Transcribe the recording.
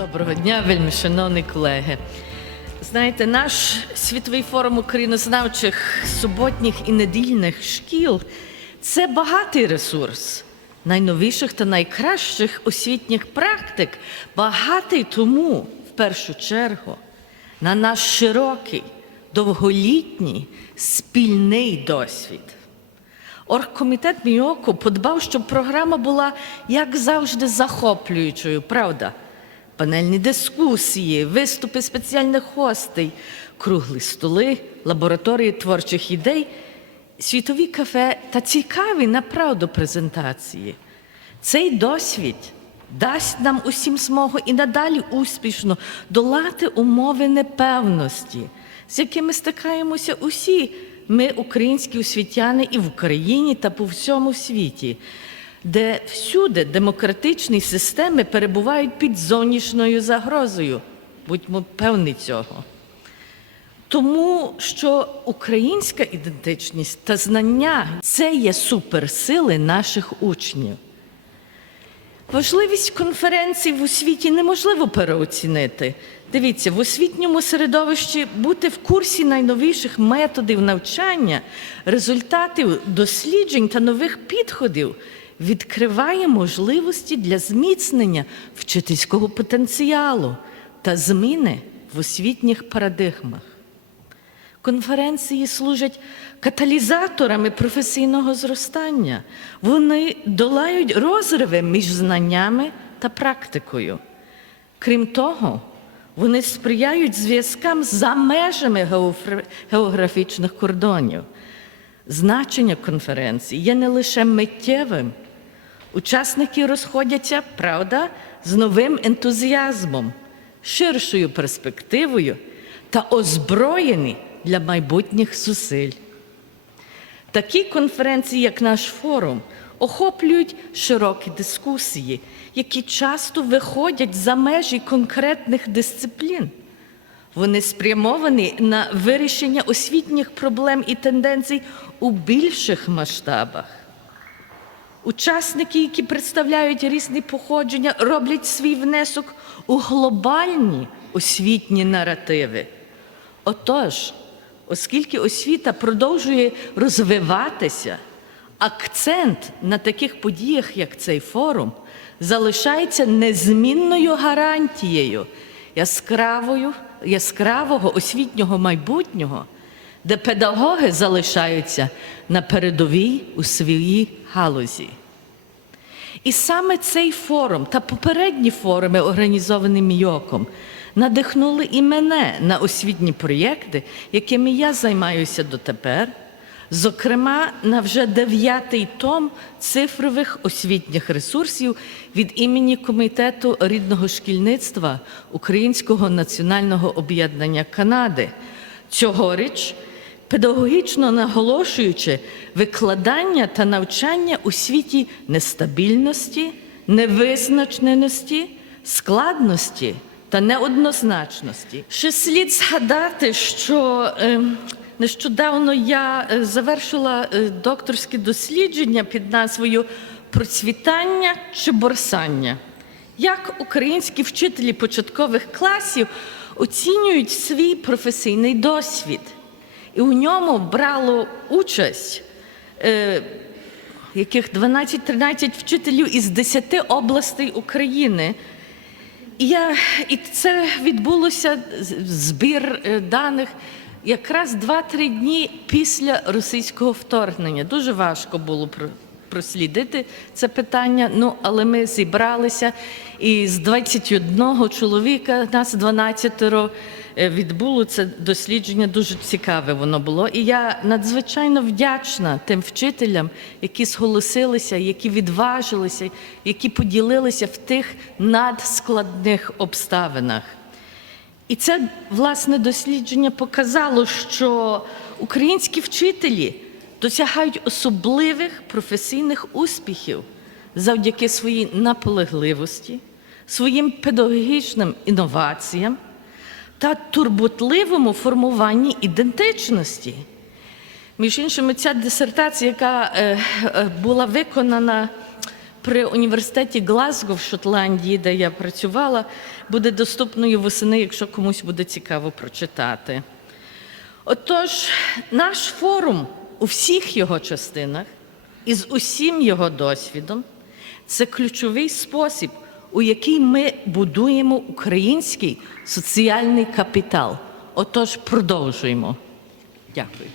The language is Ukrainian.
Доброго дня, вельми шановні колеги. Знаєте, наш світовий форум українознавчих суботніх і недільних шкіл це багатий ресурс найновіших та найкращих освітніх практик, багатий тому, в першу чергу, на наш широкий, довголітній спільний досвід. Оргкомітет Міоку подбав, щоб програма була, як завжди, захоплюючою, правда? Панельні дискусії, виступи спеціальних гостей, круглі столи, лабораторії творчих ідей, світові кафе та цікаві направду презентації. Цей досвід дасть нам усім змогу і надалі успішно долати умови непевності, з якими стикаємося усі ми, українські освітяни, і в Україні та по всьому світі, де всюди демократичні системи перебувають під зовнішньою загрозою. Будьмо певні цього. Тому що українська ідентичність та знання це є суперсили наших учнів. Важливість конференцій в освіті неможливо переоцінити. Дивіться, в освітньому середовищі бути в курсі найновіших методів навчання, результатів досліджень та нових підходів відкриває можливості для зміцнення вчительського потенціалу та зміни в освітніх парадигмах. Конференції служать каталізаторами професійного зростання. Вони долають розриви між знаннями та практикою. Крім того, вони сприяють зв'язкам за межами географічних кордонів. Значення конференції є не лише миттєвим. Учасники розходяться, правда, з новим ентузіазмом, ширшою перспективою та озброєні для майбутніх зусиль. Такі конференції, як наш форум, охоплюють широкі дискусії, які часто виходять за межі конкретних дисциплін. Вони спрямовані на вирішення освітніх проблем і тенденцій у більших масштабах. Учасники, які представляють різні походження, роблять свій внесок у глобальні освітні наративи. Отож, оскільки освіта продовжує розвиватися, акцент на таких подіях, як цей форум, залишається незмінною гарантією яскравою, яскравого освітнього майбутнього, де педагоги залишаються на передовій у своїй галузі. І саме цей форум та попередні форуми, організовані Мійоком, надихнули і мене на освітні проєкти, якими я займаюся дотепер, зокрема на вже дев'ятий том цифрових освітніх ресурсів від імені Комітету рідного шкільництва Українського національного об'єднання Канади. Цьогоріч педагогічно наголошуючи викладання та навчання у світі нестабільності, невизначеності, складності та неоднозначності. Ще слід згадати, що е, нещодавно я е, завершила е, докторське дослідження під назвою Процвітання чи борсання. Як українські вчителі початкових класів оцінюють свій професійний досвід? І у ньому брало участь е, яких 12-13 вчителів із 10 областей України. І, я, і це відбулося збір е, даних якраз 2-3 дні після російського вторгнення. Дуже важко було про- прослідити це питання. Ну, але ми зібралися, і з 21 чоловіка нас 12 е, відбуло це дослідження. Дуже цікаве воно було. І я надзвичайно вдячна тим вчителям, які зголосилися, які відважилися, які поділилися в тих надскладних обставинах. І це власне дослідження показало, що українські вчителі досягають особливих професійних успіхів завдяки своїй наполегливості, своїм педагогічним інноваціям та турботливому формуванні ідентичності. Між іншим, ця дисертація, яка е, е, була виконана при університеті Глазго в Шотландії, де я працювала, буде доступною восени, якщо комусь буде цікаво прочитати. Отож, наш форум у всіх його частинах і з усім його досвідом це ключовий спосіб, у якій ми будуємо український соціальний капітал. Отож, продовжуємо. Дякую.